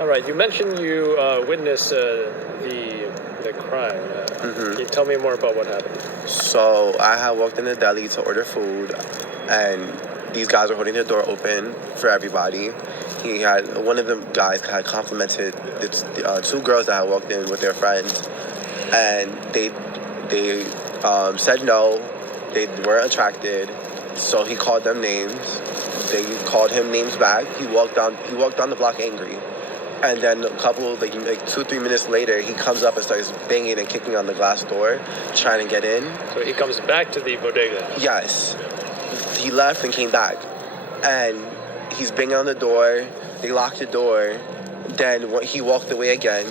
All right, you mentioned you witnessed the crime. Can you tell me more about what happened? So I had walked in the deli to order food, and these guys were holding their door open for everybody. One of the guys had complimented the two girls that had walked in with their friends, and they said no, they weren't attracted. So he called them names. They called him names back. He walked down the block angry. And then a couple, like 2-3 minutes later, he comes up and starts banging and kicking on the glass door, trying to get in. So he comes back to the bodega? Yes. He left and came back. And he's banging on the door. They locked the door. Then he walked away again.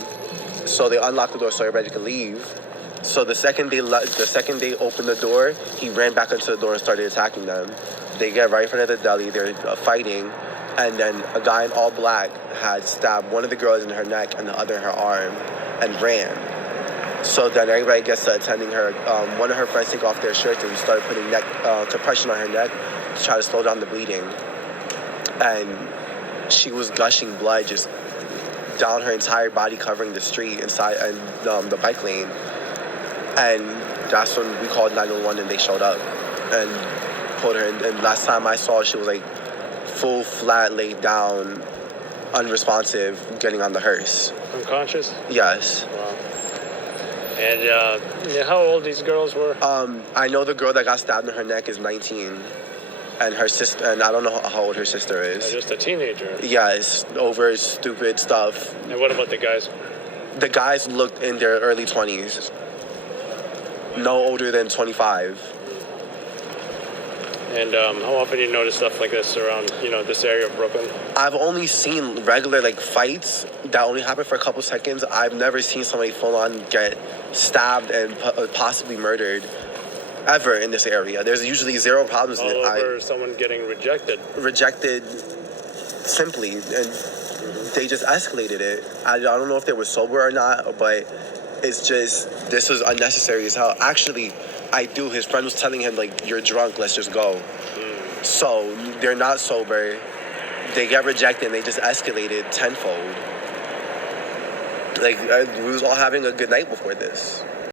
So they unlocked the door so everybody could leave. So the second they opened the door, he ran back into the door and started attacking them. They get right in front of the deli. They're fighting. And then a guy in all black had stabbed one of the girls in her neck and the other in her arm and ran. So then everybody gets to attending her. One of her friends took off their shirts and started putting compression on her neck to try to slow down the bleeding. And she was gushing blood just down her entire body, covering the street inside and the bike lane. And that's when we called 911 and they showed up and pulled her. And last time I saw her, she was like full flat, laid down, unresponsive, getting on the hearse. Unconscious? Yes. Wow. And how old these girls were? I know the girl that got stabbed in her neck is 19, and her sister, and I don't know how old her sister is. Just a teenager. Yes, over stupid stuff. And what about the guys? The guys looked in their early 20s, no older than 25. And how often do you notice stuff like this around, this area of Brooklyn? I've only seen regular, fights that only happen for a couple seconds. I've never seen somebody full-on get stabbed and possibly murdered ever in this area. There's usually zero problems. All over someone getting rejected. Rejected simply, and they just escalated it. I don't know if they were sober or not, but it's just, this was unnecessary as hell. Actually, his friend was telling him, you're drunk, let's just go. So they're not sober. They get rejected and they just escalated tenfold. We was all having a good night before this.